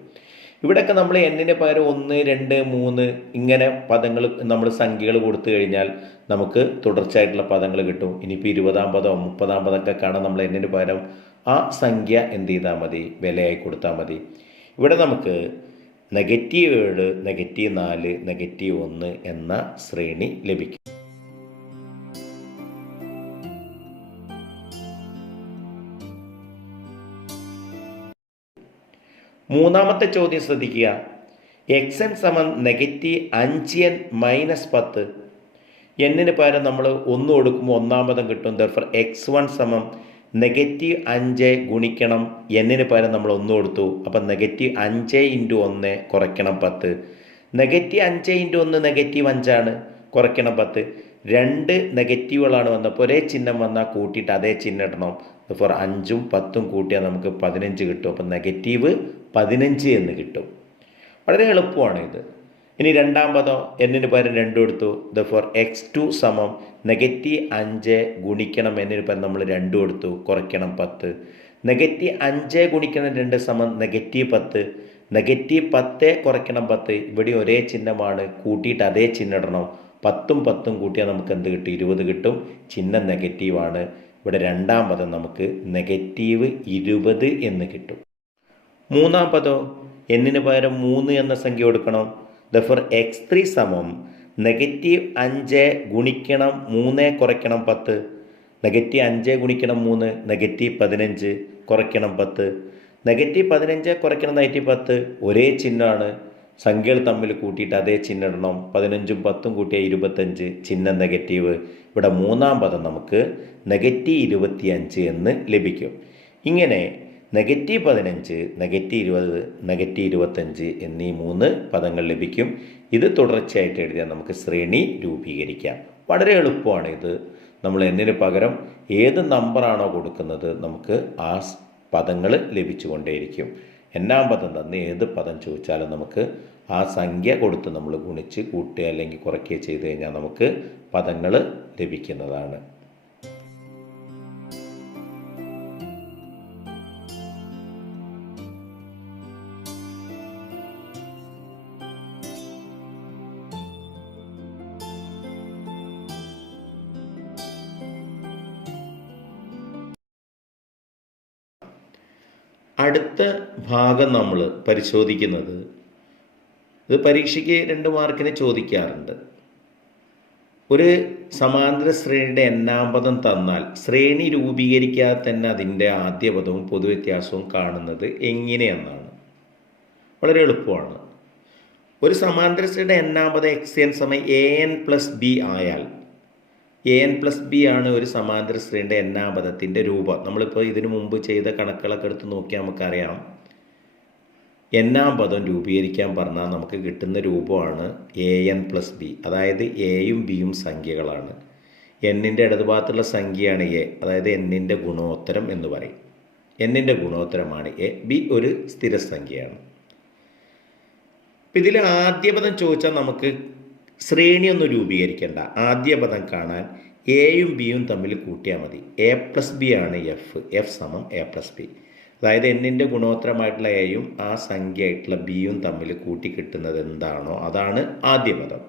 ഇവിടെയൊക്കെ നമ്മൾ n-ന് പകരം 1, 2, 3 ഇങ്ങനെ പദങ്ങൾ നമ്മൾ സംഖ്യകൾ കൊടുത്തു കഴിഞ്ഞാൽ നമുക്ക് തുടർച്ചയായിട്ടുള്ള പദങ്ങൾ കിട്ടും. ഇനിയിപ്പോൾ 20-ാം പദം 30-ാം പദമൊക്കെ കാണാൻ നമ്മൾ n-ന് പകരം ആ സംഖ്യ എന്ത് ചെയ്താൽ മതി, വിലയായി കൊടുത്താൽ മതി. ഇവിടെ നമുക്ക് -7, -4, -1 എന്ന ശ്രേണി ലഭിക്കും. മൂന്നാമത്തെ ചോദ്യം ശ്രദ്ധിക്കുക. xn സമം -5n - 10. n-ന് പകരം നമ്മൾ 1 കൊടുക്കുമ്പോൾ 1-ാം പദം കിട്ടും. ദർഫോർ x1 സമം -5 ഗുണിക്കണം n-ന് പകരം നമ്മൾ 1 കൊടുത്തു. അപ്പം -5 × 1 കുറയ്ക്കണം 10. -5 × 1 -5 ആണ്. കുറയ്ക്കണം 10. 2 നെഗറ്റീവുകളാണ് വന്നപ്പോൾ ഒരേ ചിഹ്നം വന്നാൽ കൂട്ടിയിട്ട് അതേ ചിഹ്നം ഇടണം. ഫോർ 5ഉം 10ഉം കൂട്ടിയാൽ നമുക്ക് 15 കിട്ടും. അപ്പം -15 എന്ന് കിട്ടും. വളരെ എളുപ്പമാണ് ഇത്. ഇനി രണ്ടാം പദം n-ന് പകരം 2 കൊടുത്തു. ദർഫോർ x2 സമം -5 ഗുണിക്കണം n-ന് പകരം നമ്മൾ 2 കൊടുത്തു. കുറയ്ക്കണം 10. -5 ഗുണിക്കണം 2 സമം -10. -10 കുറയ്ക്കണം 10. ഇവിടെ ഒരേ ചിഹ്നമാണ്. കൂട്ടിയിട്ട് അതേ ചിഹ്നം ഇടണം. 10ഉം 10ഉം കൂട്ടിയാൽ നമുക്ക് എന്ത് കിട്ടും, 20 കിട്ടും. ചിഹ്നം നെഗറ്റീവാണ്. ഇവിടെ രണ്ടാം പദം നമുക്ക് -20 എന്ന് കിട്ടും. മൂന്നാം പദം എന്നിന് പകരം 3 എന്ന സംഖ്യ കൊടുക്കണം. ദർഫോർ x3 സമം -5 ഗുണിക്കണം 3 കുറയ്ക്കണം 10. -5 ഗുണിക്കണം 3 -15 കുറയ്ക്കണം 10. -15 കുറയ്ക്കണം -10 ഒരേ ചിഹ്നമാണ്. സംഖ്യകൾ തമ്മിൽ കൂട്ടിയിട്ട് അതേ ചിഹ്നം ഇടണം. 15ഉം 10ഉം കൂട്ടിയാൽ 25, ചിഹ്നം നെഗറ്റീവ്. ഇവിടെ മൂന്നാം പദം നമുക്ക് -25 എന്ന് ലഭിക്കും. ഇങ്ങനെ -15, -20, -25 എന്നീ 3 പദങ്ങൾ ലഭിക്കും. ഇത് തുടർച്ചയായിട്ട് എഴുതിയാൽ നമുക്ക് ശ്രേണി രൂപീകരിക്കാം. വളരെ എളുപ്പമാണ് ഇത്. നമ്മൾ എന്നിന് പകരം ഏത് നമ്പറാണോ കൊടുക്കുന്നത് നമുക്ക് ആ പദങ്ങൾ ലഭിച്ചുകൊണ്ടേയിരിക്കും. എന്നാം പദം തന്ന് ഏത് പദം ചോദിച്ചാലും നമുക്ക് ആ സംഖ്യ കൊടുത്ത് നമ്മൾ ഗുണിച്ച് കൂട്ടുക അല്ലെങ്കിൽ കുറയ്ക്കുക ചെയ്ത് കഴിഞ്ഞാൽ നമുക്ക് പദങ്ങൾ ലഭിക്കുന്നതാണ്. അടുത്ത ഭാഗം നമ്മൾ പരിശോധിക്കുന്നത്, ഇത് പരീക്ഷയ്ക്ക് 2 മാർക്കിന് ചോദിക്കാറുണ്ട്. ഒരു സമാന്തര ശ്രേണിയുടെ എന്നാം പദം തന്നാൽ ശ്രേണി രൂപീകരിക്കാതെ തന്നെ അതിൻ്റെ ആദ്യ പദവും പൊതുവ്യത്യാസവും കാണുന്നത് എങ്ങനെയെന്നാണ്. വളരെ എളുപ്പമാണ്. ഒരു സമാന്തര ശ്രേണിയുടെ എന്നാം പദം xn സമയം an+b ആയാൽ an+b ആണ് ഒരു സമാന്തര ശ്രേണിയുടെ എന്നാം പദത്തിൻ്റെ രൂപം. നമ്മളിപ്പോൾ ഇതിനു മുമ്പ് ചെയ്ത കണക്കുകളൊക്കെ എടുത്ത് നോക്കിയാൽ നമുക്കറിയാം, എന്നാം പദം രൂപീകരിക്കാൻ പറഞ്ഞാൽ നമുക്ക് കിട്ടുന്ന രൂപമാണ് an+b. അതായത് എയും ബിയും സംഖ്യകളാണ്. എന്നിൻ്റെ ഇടതുഭാഗത്തുള്ള സംഖ്യയാണ് എ, അതായത് എന്നിൻ്റെ ഗുണോത്തരം എന്ന് പറയും. എന്നിൻ്റെ ഗുണോത്തരമാണ് എ. ബി ഒരു സ്ഥിരസംഖ്യയാണ്. ഇതിൽ ആദ്യ പദം ചോദിച്ചാൽ നമുക്ക് ശ്രേണിയൊന്നും രൂപീകരിക്കേണ്ട. ആദ്യ പദം കാണാൻ എയും ബിയും തമ്മിൽ കൂട്ടിയാൽ മതി. a+b ആണ് f സമം a+b. അതായത് എന്നിൻ്റെ ഗുണോത്തരമായിട്ടുള്ള എയും ആ സംഖ്യയായിട്ടുള്ള ബിയും തമ്മിൽ കൂട്ടി കിട്ടുന്നത് എന്താണോ അതാണ് ആദ്യ പദം.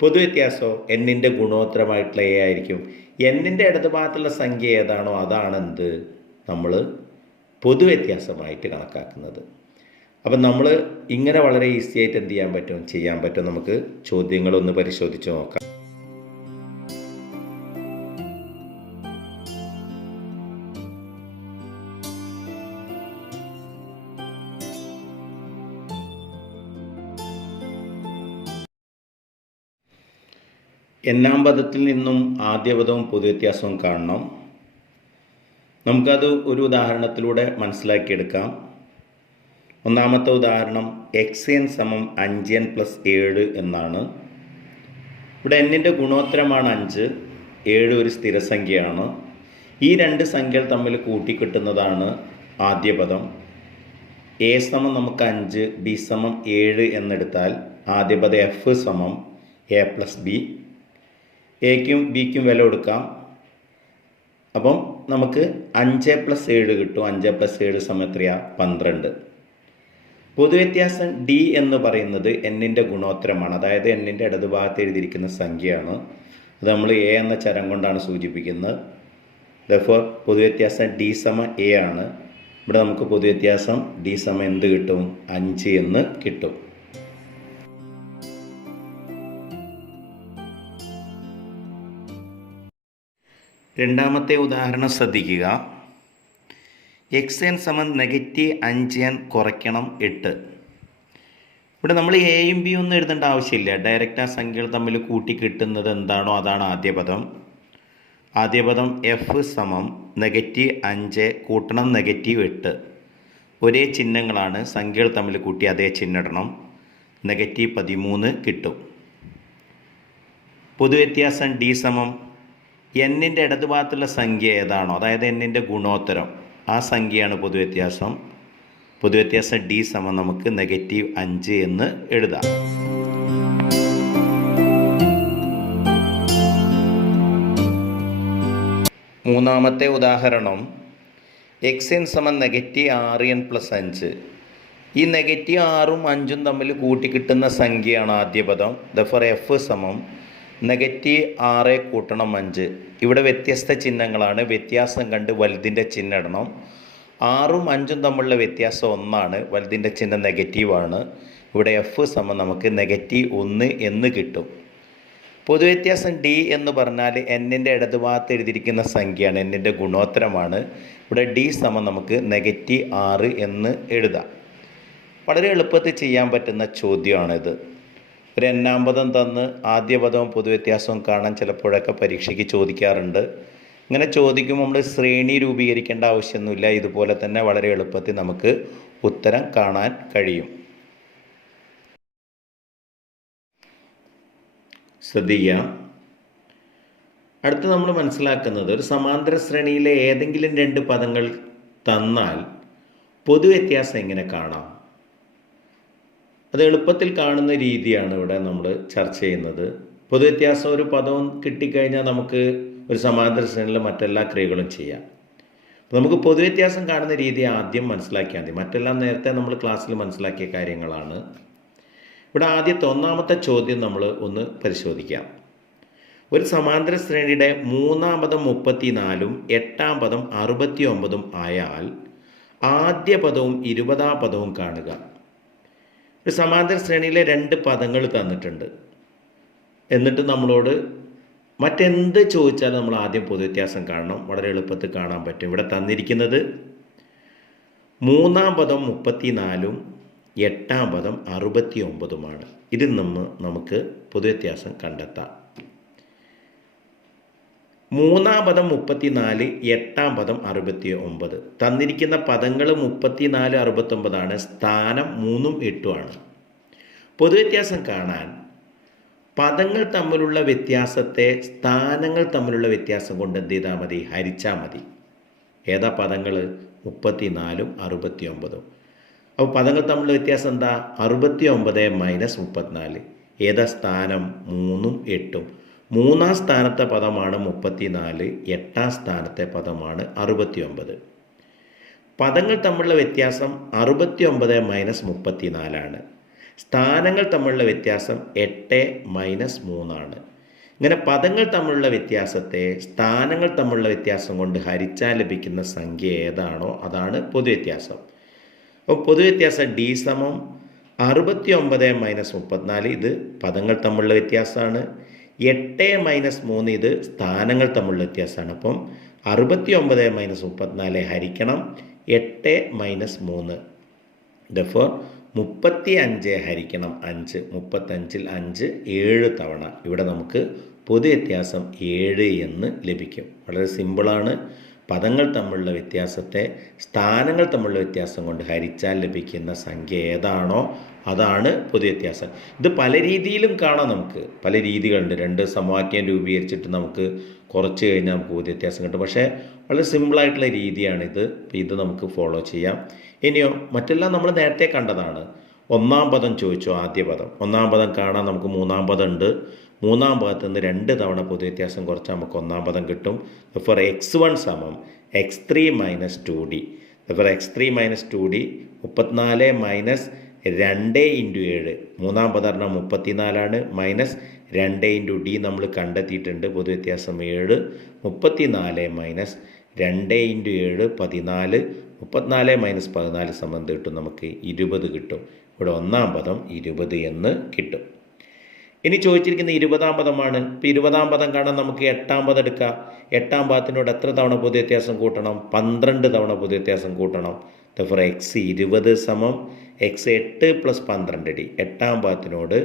പൊതുവ്യത്യാസമോ എന്നിൻ്റെ ഗുണോത്തരമായിട്ടുള്ള എ ആയിരിക്കും. എന്നിൻ്റെ ഇടതുഭാഗത്തുള്ള സംഖ്യ ഏതാണോ അതാണ് എന്ത് നമ്മൾ പൊതുവ്യത്യാസമായിട്ട് കണക്കാക്കുന്നത്. അപ്പം നമ്മൾ ഇങ്ങനെ വളരെ ഈസി ആയിട്ട് എന്ത് ചെയ്യാൻ പറ്റും. നമുക്ക് ചോദ്യങ്ങളൊന്ന് പരിശോധിച്ച് നോക്കാം. എന്നാം പദത്തിൽ നിന്നും ആദ്യ പദവും പൊതുവ്യത്യാസവും കാണണം. നമുക്കത് ഒരു ഉദാഹരണത്തിലൂടെ മനസ്സിലാക്കിയെടുക്കാം. ഒന്നാമത്തെ ഉദാഹരണം xn സമം 5n+7 എന്നാണ്. ഇവിടെ എന്നിൻ്റെ ഗുണോത്തരമാണ് 5, 7 ഒരു സ്ഥിരസംഖ്യയാണ്. ഈ 2 സംഖ്യകൾ തമ്മിൽ കൂട്ടിക്കിട്ടുന്നതാണ് ആദ്യ പദം. a സമം നമുക്ക് 5, b സമം 7 എന്നെടുത്താൽ ആദ്യ പദം f സമം a+b. എക്കും ബിക്കും വില കൊടുക്കാം. അപ്പം നമുക്ക് 5+7 കിട്ടും. 5+7 സമയം എത്രയാ? 12. പൊതുവ്യത്യാസം ഡി എന്ന് പറയുന്നത് എന്നിൻ്റെ ഗുണോത്തരമാണ്. അതായത് എന്നിൻ്റെ ഇടതുഭാഗത്ത് എഴുതിയിരിക്കുന്ന സംഖ്യയാണ്. അത് നമ്മൾ എ എന്ന ചരം കൊണ്ടാണ് സൂചിപ്പിക്കുന്നത്. ദർഫോർ പൊതുവ്യത്യാസം ഡി സമം എ ആണ്. ഇവിടെ നമുക്ക് പൊതുവ്യത്യാസം ഡി സമം എന്ത് കിട്ടും? 5 എന്ന് കിട്ടും. രണ്ടാമത്തെ ഉദാഹരണം ശ്രദ്ധിക്കുക. xn സമം -5n കുറയ്ക്കണം 8. ഇവിടെ നമ്മൾ എയും ബിയും ഒന്നും എഴുതേണ്ട ആവശ്യമില്ല. ഡയറക്റ്റ് ആ സംഖ്യകൾ തമ്മിൽ കൂട്ടി കിട്ടുന്നത് എന്താണോ അതാണ് ആദ്യ പദം. ആദ്യ പദം f സമം -5 കൂട്ടണം -8. ഒരേ ചിഹ്നങ്ങളാണ്. സംഖ്യകൾ തമ്മിൽ കൂട്ടി അതേ ചിഹ്നം ഇടണം. -13 കിട്ടും. പൊതുവ്യത്യാസം ഡി സമം എന്നിൻ്റെ ഇടതുഭാഗത്തുള്ള സംഖ്യ ഏതാണോ അതായത് എന്നിൻ്റെ ഗുണോത്തരം ആ സംഖ്യയാണ് പൊതുവ്യത്യാസം. പൊതുവ്യത്യാസം ഡി സമം നമുക്ക് -5 എന്ന് എഴുതാം. മൂന്നാമത്തെ ഉദാഹരണം xn സമം -6n+5. ഈ -6ഉം 5ഉം തമ്മിൽ കൂട്ടിക്കിട്ടുന്ന സംഖ്യയാണ് ആദ്യ പദം. ദർഫോർ f സമം -6 കൂട്ടണം 5. ഇവിടെ വ്യത്യസ്ത ചിഹ്നങ്ങളാണ്. വ്യത്യാസം കണ്ട് വലുതിൻ്റെ ചിഹ്നം ഇടണം. 6ഉം 5ഉം തമ്മിലുള്ള വ്യത്യാസം 1 വലുതിൻ്റെ ചിഹ്നം നെഗറ്റീവാണ്. ഇവിടെ എഫ് സമം നമുക്ക് -1 എന്ന് കിട്ടും. പൊതുവ്യത്യാസം ഡി എന്ന് പറഞ്ഞാൽ എന്നിൻ്റെ ഇടതുഭാഗത്ത് എഴുതിയിരിക്കുന്ന സംഖ്യയാണ്, എന്നിൻ്റെ ഗുണോത്തരമാണ്. ഇവിടെ ഡി സമം നമുക്ക് -6 എന്ന് എഴുതാം. വളരെ എളുപ്പത്തിൽ ചെയ്യാൻ പറ്റുന്ന ചോദ്യമാണിത്. ഒരു n-ാം പദം തന്ന് ആദ്യ പദവും പൊതുവ്യത്യാസവും കാണാൻ ചിലപ്പോഴൊക്കെ പരീക്ഷയ്ക്ക് ചോദിക്കാറുണ്ട്. ഇങ്ങനെ ചോദിക്കുമ്പോൾ നമ്മൾ ശ്രേണി രൂപീകരിക്കേണ്ട ആവശ്യമൊന്നുമില്ല. ഇതുപോലെ തന്നെ വളരെ എളുപ്പത്തിൽ നമുക്ക് ഉത്തരം കാണാൻ കഴിയും. ശ്രദ്ധിക്കുക. അടുത്ത് നമ്മൾ മനസ്സിലാക്കുന്നത്, ഒരു സമാന്തര ശ്രേണിയിലെ ഏതെങ്കിലും 2 പദങ്ങൾ തന്നാൽ പൊതുവ്യത്യാസം എങ്ങനെ കാണാം, അത് എളുപ്പത്തിൽ കാണുന്ന രീതിയാണ് ഇവിടെ നമ്മൾ ചർച്ച ചെയ്യുന്നത്. പൊതുവ്യത്യാസം ഒരു പദവും കിട്ടിക്കഴിഞ്ഞാൽ നമുക്ക് ഒരു സമാന്തര ശ്രേണിയിൽ മറ്റെല്ലാ ക്രിയകളും ചെയ്യാം. നമുക്ക് പൊതുവ്യത്യാസം കാണുന്ന രീതി ആദ്യം മനസ്സിലാക്കിയാൽ മതി. മറ്റെല്ലാം നേരത്തെ നമ്മൾ ക്ലാസ്സിൽ മനസ്സിലാക്കിയ കാര്യങ്ങളാണ്. ഇവിടെ ആദ്യത്തെ 1-ാമത്തെ ചോദ്യം നമ്മൾ ഒന്ന് പരിശോധിക്കാം. ഒരു സമാന്തര ശ്രേണിയുടെ 3-ാം പദം 34ഉം 8-ാം പദം 69ഉം ആയാൽ ആദ്യ പദവും 20-ാം പദവും കാണുക. ഒരു സമാന്തര ശ്രേണിയിലെ 2 പദങ്ങൾ തന്നിട്ടുണ്ട്. എന്നിട്ട് നമ്മളോട് മറ്റെന്ത് ചോദിച്ചാലും നമ്മൾ ആദ്യം പൊതുവ്യത്യാസം കാണണം. വളരെ എളുപ്പത്തിൽ കാണാൻ പറ്റും. ഇവിടെ തന്നിരിക്കുന്നത് 3-ാം പദം 34ഉം 8-ാം പദം 69ഉമാണ്. ഇതിൽ നിന്ന് നമുക്ക് പൊതുവ്യത്യാസം കണ്ടെത്താം. 3-ാം പദം 34, 8-ാം പദം 69. തന്നിരിക്കുന്ന പദങ്ങൾ 34, 69ആണ്. സ്ഥാനം 3ഉം 8ഉമാണ്. പൊതുവ്യത്യാസം കാണാൻ പദങ്ങൾ തമ്മിലുള്ള വ്യത്യാസത്തെ സ്ഥാനങ്ങൾ തമ്മിലുള്ള വ്യത്യാസം കൊണ്ട് എന്ത് ചെയ്താൽ മതി? ഹരിച്ചാൽ മതി. ഏതാ പദങ്ങൾ? 34ഉം 69ഉം. അപ്പോൾ പദങ്ങൾ തമ്മിലുള്ള വ്യത്യാസം എന്താ? 69 - 34. ഏതാ സ്ഥാനം? 3ഉം 8ഉം. 3-ാം സ്ഥാനത്തെ പദമാണ് 34, 8-ാം സ്ഥാനത്തെ പദമാണ് 69. പദങ്ങൾ തമ്മിലുള്ള വ്യത്യാസം 69 - 34ആണ്. സ്ഥാനങ്ങൾ തമ്മിലുള്ള വ്യത്യാസം 8 - 3ആണ്. ഇങ്ങനെ പദങ്ങൾ തമ്മിലുള്ള വ്യത്യാസത്തെ സ്ഥാനങ്ങൾ തമ്മിലുള്ള വ്യത്യാസം കൊണ്ട് ഹരിച്ചാൽ ലഭിക്കുന്ന സംഖ്യ ഏതാണോ അതാണ് പൊതുവ്യത്യാസം. അപ്പോൾ പൊതുവ്യത്യാസം ഡി സമം 69 - 34. ഇത് പദങ്ങൾ തമ്മിലുള്ള വ്യത്യാസമാണ്. 8 - 3 ഇത് സ്ഥാനങ്ങൾ തമ്മിലുള്ള വ്യത്യാസമാണ്. അപ്പം 69 - 34 ഹരിക്കണം 8 - 3. ദെർഫോർ 35 ഹരിക്കണം 5. 35-ൽ 5 7 തവണ. ഇവിടെ നമുക്ക് പൊതുവ്യത്യാസം 7 എന്ന് ലഭിക്കും. വളരെ സിമ്പിളാണ്. പദങ്ങൾ തമ്മിലുള്ള വ്യത്യാസത്തെ സ്ഥാനങ്ങൾ തമ്മിലുള്ള വ്യത്യാസം കൊണ്ട് ഹരിച്ചാൽ ലഭിക്കുന്ന സംഖ്യ ഏതാണോ അതാണ് പൊതുവ്യത്യാസം. ഇത് പല രീതിയിലും കാണാം. നമുക്ക് പല രീതികളുണ്ട്. 2 സമവാക്യം രൂപീകരിച്ചിട്ട് നമുക്ക് കുറച്ച് കഴിഞ്ഞാൽ നമുക്ക് പൊതുവ്യത്യാസം കിട്ടും. പക്ഷേ വളരെ സിമ്പിളായിട്ടുള്ള രീതിയാണിത്. ഇത് നമുക്ക് ഫോളോ ചെയ്യാം. ഇനിയോ മറ്റെല്ലാം നമ്മൾ നേരത്തെ കണ്ടതാണ്. 1-ാം പദം ചോദിച്ചു. ആദ്യ പദം 1-ാം പദം കാണാൻ നമുക്ക് 3-ാം പദം ഉണ്ട്. 3-ാം പദത്തിൽ നിന്ന് 2 തവണ പൊതുവ്യത്യാസം കുറച്ചാൽ നമുക്ക് 1-ാം പദം കിട്ടും. ഫോർ x1 സമം x3 - 2d. Four x3 - 2d 34 - 2 × 7. 3-ാം പദം പറഞ്ഞാൽ 34ആണ്. -2 × d നമ്മൾ കണ്ടെത്തിയിട്ടുണ്ട്. പൊതുവ്യത്യാസം 7. 34 - 2 × 7 14. 34 - 14 സമം കിട്ടും നമുക്ക് 20 കിട്ടും. ഇവിടെ 1-ാം പദം 20 എന്ന് കിട്ടും. ഇനി ചോദിച്ചിരിക്കുന്ന 20-ാം പദമാണ്. ഇപ്പോൾ 20-ാം പദം കാണാൻ നമുക്ക് 8-ാം പദം എടുക്കാം. 8-ാം പദത്തിനോട് എത്ര തവണ പൊതുവ്യത്യാസം കൂട്ടണം? 12 തവണ പൊതുവ്യത്യാസം കൂട്ടണം. ഫോർ x20 സമം x8 + 12d. 8-ാം പദത്തിനോട്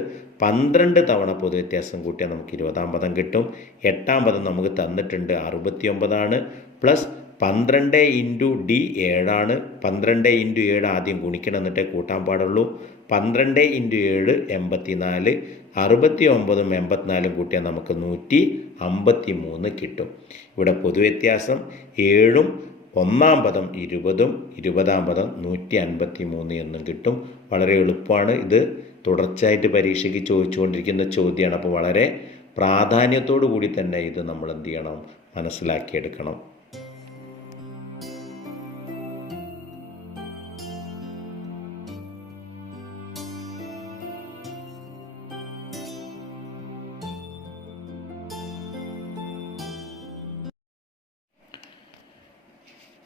12 തവണ പൊതുവ്യത്യാസം കൂട്ടിയാൽ നമുക്ക് 20-ാം പദം കിട്ടും. 8-ാം പദം നമുക്ക് തന്നിട്ടുണ്ട് 69ആണ്. Plus 12 × d 7ആണ്. 12 × 7 ആദ്യം ഗുണിക്കണം, എന്നിട്ടേ കൂട്ടാൻ പാടുള്ളൂ. 12 × 7 84. 69ഉം 84ഉം കൂട്ടിയാൽ നമുക്ക് 153 കിട്ടും. ഇവിടെ പൊതുവ്യത്യാസം 7ഉം 1-ാം പദം 20ഉം 20-ാം പദം 153 എന്നും കിട്ടും. വളരെ എളുപ്പമാണ്. ഇത് തുടർച്ചയായിട്ട് പരീക്ഷയ്ക്ക് ചോദിച്ചുകൊണ്ടിരിക്കുന്ന ചോദ്യമാണ്. അപ്പോൾ വളരെ പ്രാധാന്യത്തോടു കൂടി തന്നെ ഇത് നമ്മൾ എന്ത് ചെയ്യണം? മനസ്സിലാക്കിയെടുക്കണം.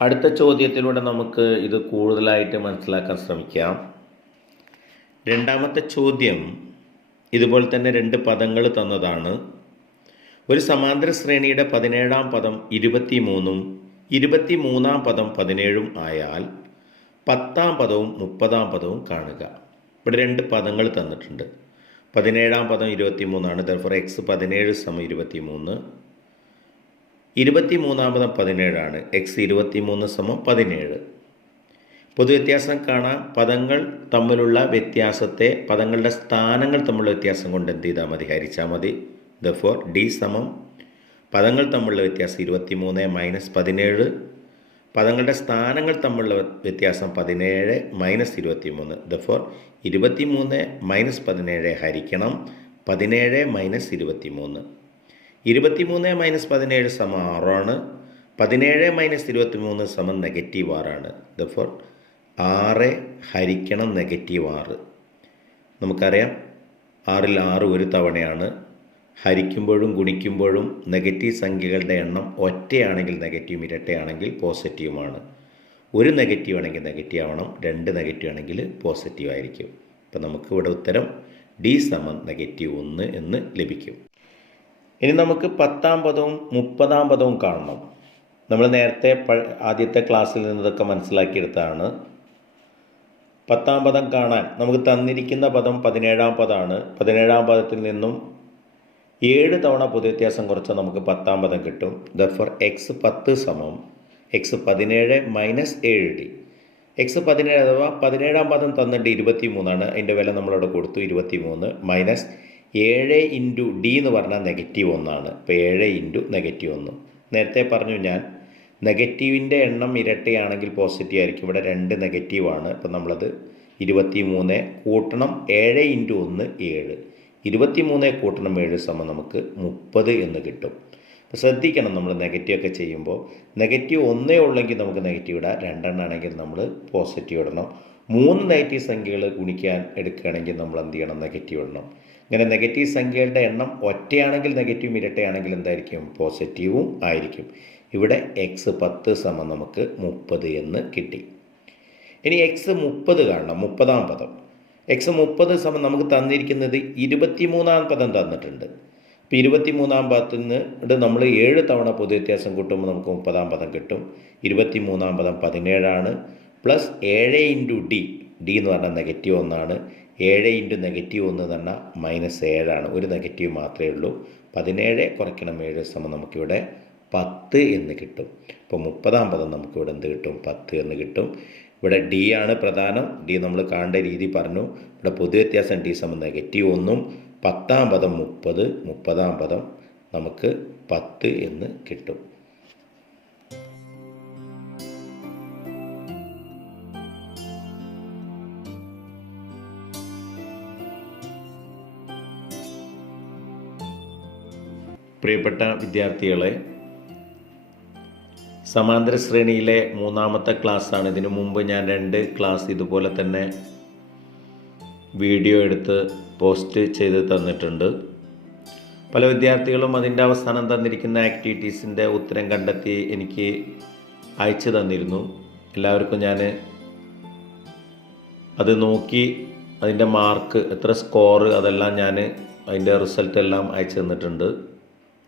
അടുത്ത ചോദ്യത്തിലൂടെ നമുക്ക് ഇത് കൂടുതലായിട്ട് മനസ്സിലാക്കാൻ ശ്രമിക്കാം. രണ്ടാമത്തെ ചോദ്യം ഇതുപോലെ തന്നെ 2 പദങ്ങൾ തന്നതാണ്. ഒരു സമാന്തര ശ്രേണിയുടെ 17-ാം പദം 23-ഉം 23-ാം പദം 17-ഉം ആയാൽ 10-ാം പദവും 30-ാം പദവും കാണുക. ഇവിടെ 2 പദങ്ങൾ തന്നിട്ടുണ്ട്. 17-ാം പദം 23 ആണ്. therefore x 17 = 23. 23-ാം പദം 17 ആണ്. x 23 = 17. പൊതുവ്യത്യാസം കാണാൻ പദങ്ങൾ തമ്മിലുള്ള വ്യത്യാസത്തെ പദങ്ങളുടെ സ്ഥാനങ്ങൾ തമ്മിലുള്ള വ്യത്യാസം കൊണ്ട് എന്ത് ചെയ്താൽ മതി, ഹരിച്ചാൽ മതി. therefore d = പദങ്ങൾ തമ്മിലുള്ള വ്യത്യാസം 23 - 17, പദങ്ങളുടെ സ്ഥാനങ്ങൾ തമ്മിലുള്ള വ്യത്യാസം 17 - 23. therefore 23 - 17 ഹരിക്കണം 17 - 23. 23 - 17 = 6 ആണ്. 17 - 23 = -6 ആണ്. therefore 6 ഹരിക്കണം -6. നമുക്കറിയാം 6-ൽ 6 ഒരു തവണയാണ്. ഹരിക്കുമ്പോഴും ഗുണിക്കുമ്പോഴും നെഗറ്റീവ് സംഖ്യകളുടെ എണ്ണം ഒറ്റയാണെങ്കിൽ നെഗറ്റീവും, ഇരട്ടയാണെങ്കിൽ പോസിറ്റീവുമാണ്. ഒരു നെഗറ്റീവ് ആണെങ്കിൽ നെഗറ്റീവ് ആവണം, 2 നെഗറ്റീവ് ആണെങ്കിൽ പോസിറ്റീവ് ആയിരിക്കും. അപ്പം നമുക്ക് ഇവിടെ ഉത്തരം d = -1 എന്ന് ലഭിക്കും. ഇനി നമുക്ക് 10-ാം പദവും 30-ാം പദവും കാണണം. നമ്മൾ നേരത്തെ ആദ്യത്തെ ക്ലാസ്സിൽ നിന്നതൊക്കെ മനസ്സിലാക്കിയെടുത്താണ്. 10-ാം പദം കാണാൻ നമുക്ക് തന്നിരിക്കുന്ന പദം 17-ാം പദമാണ്. 17-ാം പദത്തിൽ നിന്നും 7 തവണ പൊതുവ്യത്യാസം കുറച്ചാൽ നമുക്ക് 10-ാം പദം കിട്ടും. therefore x 10 = x 17 - 7d. x 17 അഥവാ 17-ാം പദം തന്നിട്ട് 23 ആണ്. അതിൻ്റെ വില നമ്മളവിടെ കൊടുത്തു 23 - 7 × d എന്ന് പറഞ്ഞാൽ -1 ആണ്. ഇപ്പോൾ 7 × -1. നേരത്തെ പറഞ്ഞു ഞാൻ നെഗറ്റീവിൻ്റെ എണ്ണം ഇരട്ടയാണെങ്കിൽ പോസിറ്റീവ് ആയിരിക്കും. ഇവിടെ 2 നെഗറ്റീവാണ്. അപ്പം നമ്മളത് 23 കൂട്ടണം 7 × 1 7. 23 കൂട്ടണം 7 = നമുക്ക് 30 എന്ന് കിട്ടും. അപ്പോൾ ശ്രദ്ധിക്കണം, നമ്മൾ നെഗറ്റീവ് ഒക്കെ ചെയ്യുമ്പോൾ നെഗറ്റീവ് 1 ഉള്ളെങ്കിൽ നമുക്ക് നെഗറ്റീവ് ഇടാം, 2 ആണെങ്കിൽ നമ്മൾ പോസിറ്റീവ് ഇടണം. 3 നെഗറ്റീവ് സംഖ്യകൾ ഗുണിക്കാൻ എടുക്കുകയാണെങ്കിൽ നമ്മൾ എന്ത് ചെയ്യണം, നെഗറ്റീവ് ഇടണം. ഇങ്ങനെ നെഗറ്റീവ് സംഖ്യകളുടെ എണ്ണം ഒറ്റയാണെങ്കിൽ നെഗറ്റീവും, ഇരട്ടയാണെങ്കിൽ എന്തായിരിക്കും, പോസിറ്റീവും ആയിരിക്കും. ഇവിടെ x 10 = നമുക്ക് 30 എന്ന് കിട്ടി. ഇനി x 30 കാണണം, 30-ാം പദം. x 30 = നമുക്ക് തന്നിരിക്കുന്നത് 23-ാം പദം തന്നിട്ടുണ്ട്. ഇപ്പോൾ 23-ാം പദത്തിൽ നിന്ന് നമ്മൾ 7 തവണ പൊതുവ്യത്യാസം കൂട്ടുമ്പോൾ നമുക്ക് 30-ാം പദം കിട്ടും. 23-ാം പദം 17 ആണ്. Plus 7 × d. d എന്ന് പറഞ്ഞാൽ -1 ആണ്. 7 × -1 എന്ന് പറഞ്ഞാൽ -7 ആണ്. ഒരു നെഗറ്റീവ് മാത്രമേ ഉള്ളൂ. 17 കുറയ്ക്കണം 7 = നമുക്കിവിടെ 10 എന്ന് കിട്ടും. അപ്പോൾ 30-ാം പദം നമുക്കിവിടെ എന്ത് കിട്ടും, 10 എന്ന് കിട്ടും. ഇവിടെ d ആണ് പ്രധാനം. d നമ്മൾ കാണേണ്ട രീതി പറഞ്ഞു. ഇവിടെ പൊതുവ്യത്യാസം d = -1, 10-ാം പദം 30, 30-ാം പദം നമുക്ക് 10 എന്ന് കിട്ടും. പ്രിയപ്പെട്ട വിദ്യാർത്ഥികളെ, സമാന്തര ശ്രേണിയിലെ 3-ാമത്തെ ക്ലാസ്സാണ്. ഇതിനു മുമ്പ് ഞാൻ 2 ക്ലാസ് ഇതുപോലെ തന്നെ വീഡിയോ എടുത്ത് പോസ്റ്റ് ചെയ്ത് തന്നിട്ടുണ്ട്. പല വിദ്യാർത്ഥികളും അതിൻ്റെ അവസാനം തന്നിരിക്കുന്ന ആക്ടിവിറ്റീസിൻ്റെ ഉത്തരം കണ്ടെത്തി എനിക്ക് അയച്ചു തന്നിരുന്നു. എല്ലാവർക്കും ഞാൻ അത് നോക്കി അതിൻ്റെ മാർക്ക്, എത്ര സ്കോർ, അതെല്ലാം ഞാൻ അതിൻ്റെ റിസൾട്ട് എല്ലാം അയച്ചു തന്നിട്ടുണ്ട്.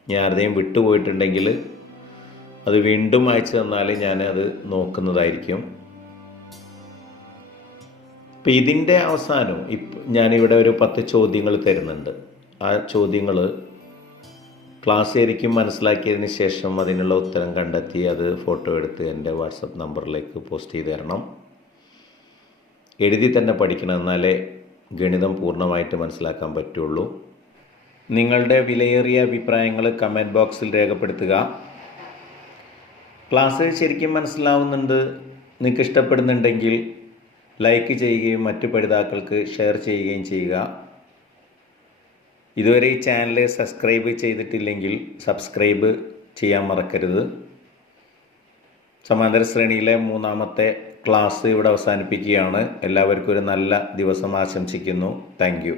ഞാൻ ആരുടെയും വിട്ടുപോയിട്ടുണ്ടെങ്കിൽ അത് വീണ്ടും അയച്ചു തന്നാൽ ഞാൻ അത് നോക്കുന്നതായിരിക്കും. ഇപ്പം ഇതിൻ്റെ അവസാനം ഞാനിവിടെ ഒരു 10 ചോദ്യങ്ങൾ തരുന്നുണ്ട്. ആ ചോദ്യങ്ങൾ ക്ലാസ് ശരിക്കും മനസ്സിലാക്കിയതിന് ശേഷം അതിനുള്ള ഉത്തരം കണ്ടെത്തി അത് ഫോട്ടോ എടുത്ത് എൻ്റെ വാട്സപ്പ് നമ്പറിലേക്ക് പോസ്റ്റ് ചെയ്ത് തരണം. എഴുതി തന്നെ പഠിക്കണം, എന്നാലേ ഗണിതം പൂർണ്ണമായിട്ട് മനസ്സിലാക്കാൻ പറ്റുള്ളൂ. നിങ്ങളുടെ വിലയേറിയ അഭിപ്രായങ്ങൾ കമൻറ്റ് ബോക്സിൽ രേഖപ്പെടുത്തുക. ക്ലാസ് ശരിക്കും മനസ്സിലാവുന്നുണ്ട്, നിങ്ങൾക്ക് ഇഷ്ടപ്പെടുന്നുണ്ടെങ്കിൽ ലൈക്ക് ചെയ്യുകയും മറ്റു പഠിതാക്കൾക്ക് ഷെയർ ചെയ്യുകയും ചെയ്യുക. ഇതുവരെ ഈ ചാനൽ സബ്സ്ക്രൈബ് ചെയ്തിട്ടില്ലെങ്കിൽ സബ്സ്ക്രൈബ് ചെയ്യാൻ മറക്കരുത്. സമാന്തര ശ്രേണിയിലെ 3-ാമത്തെ ക്ലാസ് ഇവിടെ അവസാനിപ്പിക്കുകയാണ്. എല്ലാവർക്കും ഒരു നല്ല ദിവസം ആശംസിക്കുന്നു. Thank you.